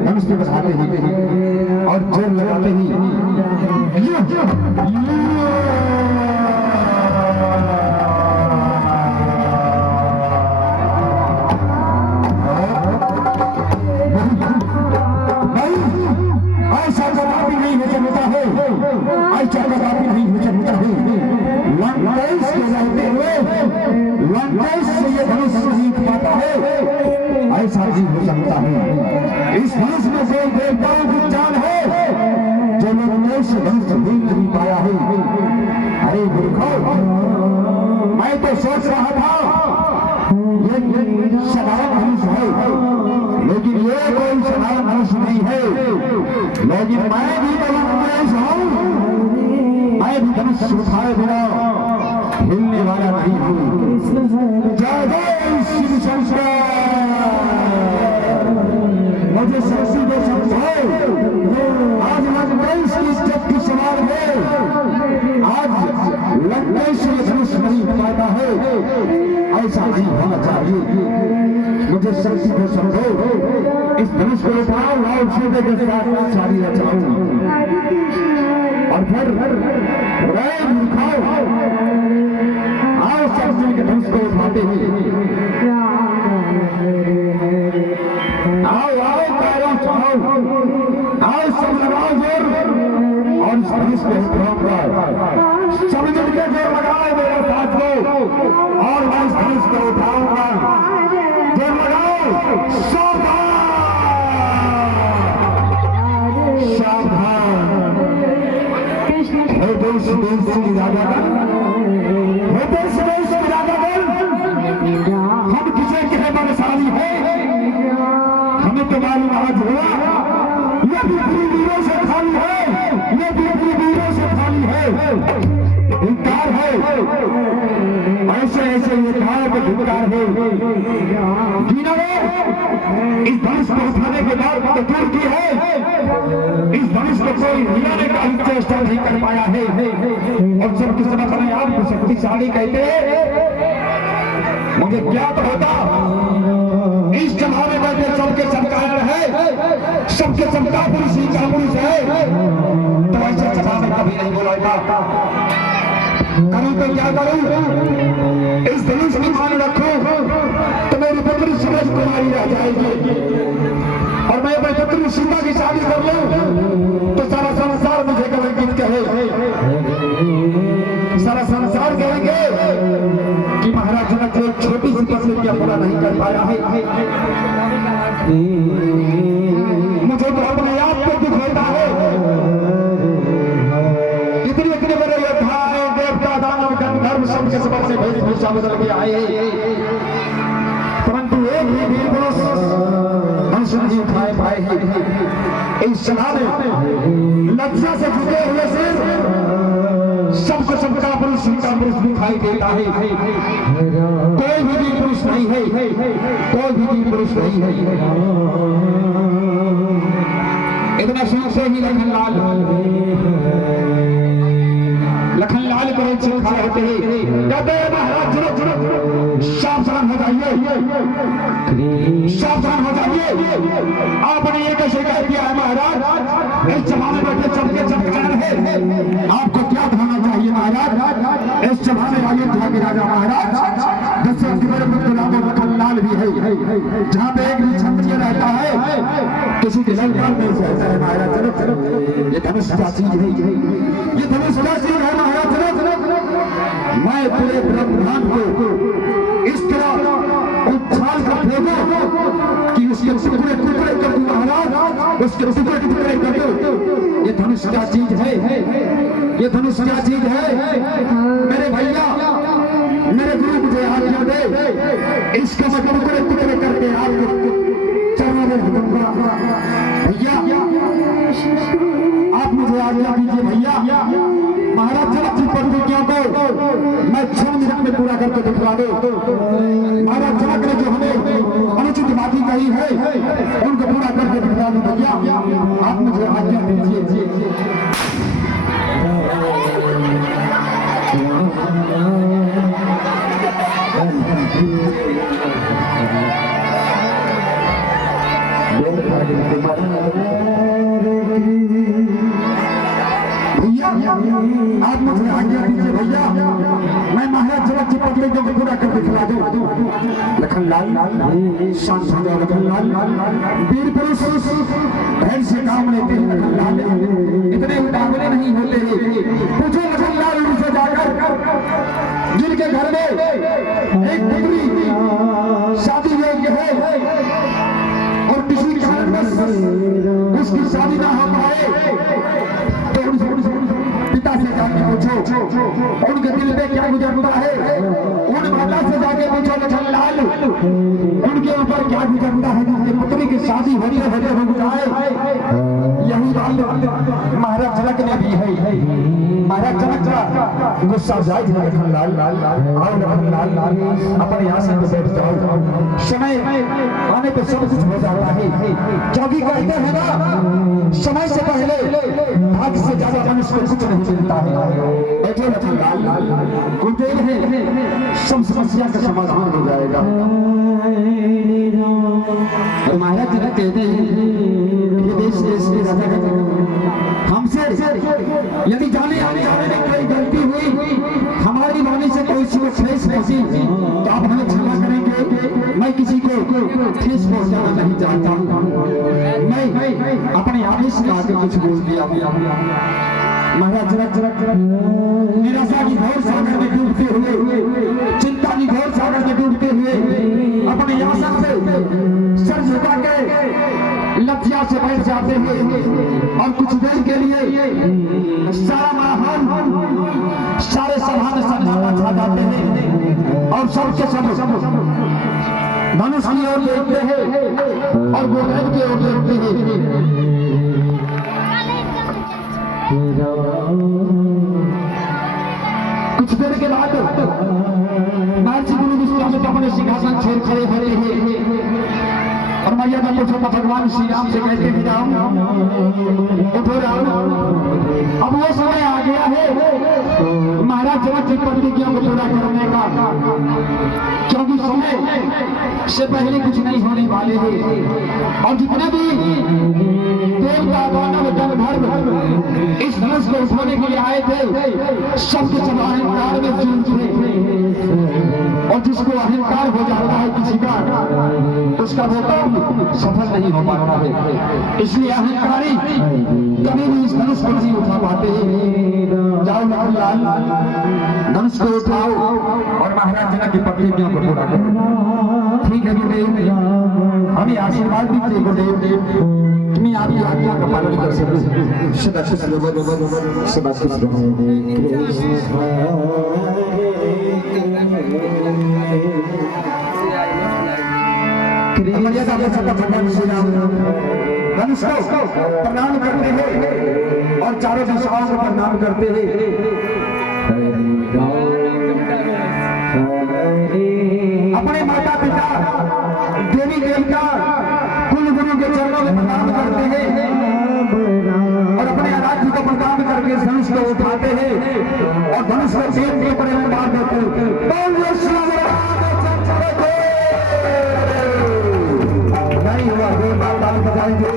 धनुष पे बसाते हैं और जोर लगाते ही ऐसा कदापि नहीं हो सकता है, ऐसा कदापि नहीं हो सकता है। लंकेश के रहते हुए लंकेश से ये धनुष नहीं पाता है, ऐसा भी हो सकता है। इस धनुष में से देवताओं की जान है जो लंकेश धनुष नहीं पाया है। अरे मूर्खों, मैं तो सोच रहा था ये साधारण धनुष है, लेकिन ये कोई साधारण धनुष नहीं है। लेकिन मैं भी लंकेश हूँ, मैं भी धनुष उठाए बिना हिलने वाला नहीं हूँ। जय जय शिव शंकर। मुझे शक्ति दे समझो, आज लंकेश की इज्जत की सवाल है। आज लंकेश ये धनुष नहीं पाता है, ऐसा नहीं होना चाहिए। मुझे शक्ति दे समझो, इस धनुष को उठाओ और सीधे के साथ सारी रचाऊं और फिर खाओ। आओ सब मिलकर धनुष को उठाते हैं। आओ आओ पैरों चढ़ाओ, आओ सब लगाओ जोर और इस धनुष को उठाऊंगा। सब मिलकर जोर लगाए मेरे साथ को और मैं इस धनुष को उठाऊंगा। जोर लगाओ, सावधान सावधान। हे देश देश की राजा, हे देश देश की राजा, हम किसे कहे बलशाली है, हमें तो मालूम आज हुआ ये भी वीरों से खाली है, ये भी वीरों से खाली है। धिक्कार है, ऐसे ऐसे ये खाए तो धिक्कार है। इस धनुष को उठाने के बाद तो दूर की है, इस धनुष को कोई हिलाने का ही चेष्टा नहीं कर पाया है। और जब किसी ने अपने आप को शक्तिशाली कहते, मुझे क्या तो होता इस जमाने में जो सबके चमकार है, सबके चमका पुरुष ही का पुरुष है, तो ऐसे जमाने कभी नहीं बोला। करूं तो क्या करूं, इस धनुष की मान रखूं तो मेरी पुत्री सूरज कुमारी रह जाएगी, और मैं अपनी पुत्री सीता की शादी कर लूं तो सारा संसार मुझे कलंकित कहे, सारा संसार कहेंगे कि महाराज जनक जो एक छोटी सी पत्नी क्या पूरा नहीं कर पाया है। मुझे तो अपने आप को दुख होता है, इतने इतने बड़े योद्धा है, देवता दानव गंधर्व सबके सबक से वेशभूषा बदल के आए, परंतु एक ही वीर पुरुष धनुष नहीं उठाए पाए हैं। इस सभा में लज्जा से झुके हुए सिर सबको सबका पुरुष का पुरुष दिखाई देता है। कोई भी वीर पुरुष नहीं है, कोई भी वीर पुरुष नहीं है। इतना शुरू से ही लखनलाल को खा होते कहते हैं महाराज सावधान हो जाइए, सावधान हो जाइए। आपने ये कैसे कह दिया है महाराज, इस जमाने में चमके चमकार है, आपको क्या होना चाहिए महाराज। इस जमाने अयोध्या के राजा महाराज दशरथ के बड़े पुत्र राजा लखनलाल भी है, जहाँ पे एक क्षत्रिय रहता है किसी के लंका में रहता है महाराज। चलो चलो, ये धनुष क्या चीज है, ये धनुष क्या चीज है महाराज। चलो मैं पूरे ब्रह्मांड को इस तरह उछाल कर फेंको कि उसके टुकड़े टुकड़े कर दूं महाराज, उसके टुकड़े टुकड़े कर दो। ये धनुष क्या चीज है, ये धनुष क्या चीज है। मेरे भैया, मेरे गुरु मुझे आज्ञा दे, इसके मैं टुकड़े टुकड़े करके आपको चरणों में दूंगा। भैया आप मुझे आज्ञा दीजिए। भैया महाराज जनक जी पर क्या मैं 6 मिनट में पूरा करके दिखला दो। महाराज जनक ने जो हमें अनुचित बातें कही है उनको पूरा करके दिखला दो। भैया आप मुझे आज्ञा दीजिए। आप मुझे आज्ञा दीजिए भैया, मैं महाराज जनक की पत्नी को पूरा कर दिखला दूं। लखनलाल शांत हो जाओ। लखनलाल वीर पुरुष धैर्य से काम लेते हैं। लखनलाल इतने उतावले नहीं होते हैं। पूछो लखनलाल उनसे जाकर जिनके घर में एक पुत्री शादी योग्य है और किसी कारणवश उसकी शादी ना हो पाए तो पिता से जाके पूछो उनके दिल में क्या गुजरता है। उन माता से जाके पूछो लखनलाल उनके ऊपर क्या गुजरता है जिनकी पुत्री की शादी होते होते हो जाए। यही बात महाराज जनक ने भी है। महाराज जनक का गुस्सा जाए लखनलाल। आओ लखनलाल अपने आसन पर बैठ जाओ। समय आने पे सब कुछ हो जाता है क्योंकि कहते हैं ना समय से पहले भाग्य से ज्यादा मनुष्य को कुछ नहीं मिलता है। बैठे लखनलाल कुछ देर है सब समस्या का समाधान हो जाएगा। महाराज जनक कहते हैं ये देश के राजा हमसे यदि जाने आने में कोई गलती हुई हमारी वाणी से कोई चीज ठेस पहुंची तो आप हमें क्षमा करेंगे। मैं किसी को ठेस पहुंचाना नहीं चाहता। मैं अपने आदेश में आकर कुछ बोल दिया। महाराज जनक निराशा की घोर सागर में डूबते हुए चिंता की घोर सागर में डूबते हुए अपने आसन से सर झुका के लठिया से बैठ जाते हैं और कुछ देर के लिए सारा माहौल सारे सभा में सन्नाटा छा जाते हैं और सबके सब धनुष की ओर देखते हैं और गोलेब की ओर देखते हैं। कुछ देर के बाद महर्षि गुरु विश्वामित्र अपने सिंहासन छोड़ खड़े खड़े हैं और मैया का पूछो भगवान श्री राम से कहते हैं राम उठो राम। अब वो समय आ गया है महाराज जनक की प्रतिज्ञा को पूरा करने का क्योंकि समय से पहले कुछ नहीं होने वाले हैं और जितने भी देवता दानव गंधर्व इस धनुष को उठाने के लिए आए थे सबके सब अहंकार में जूझ थे और जिसको अहंकार हो जाता है किसी का उसका वो काम सफल नहीं हो पाता है। इसलिए अहंकारी कभी भी इस धनुष को नहीं उठा पाते। जाओ लखनलाल धनुष को उठाओ और महाराज जनक की प्रतिज्ञा को पूरा करो। ठीक है गुरुदेव हमें आशीर्वाद दीजिए गुरुदेव तुम्हें आपकी आज्ञा का पालन कर सके। सदा खुश रहो सदा खुश भगवान श्री राम धनुष को प्रणाम करते हैं और चारों दिशाओं को प्रणाम करते हैं। अपने माता पिता देवी देवता कुल गुरु के चरणों में प्रणाम करते हैं और अपने आराध्य को प्रणाम करके धनुष को उठाते हैं और धनुष को पेट के ऊपर मार देते हैं। नहीं हुआ दो बार बजाएंगे।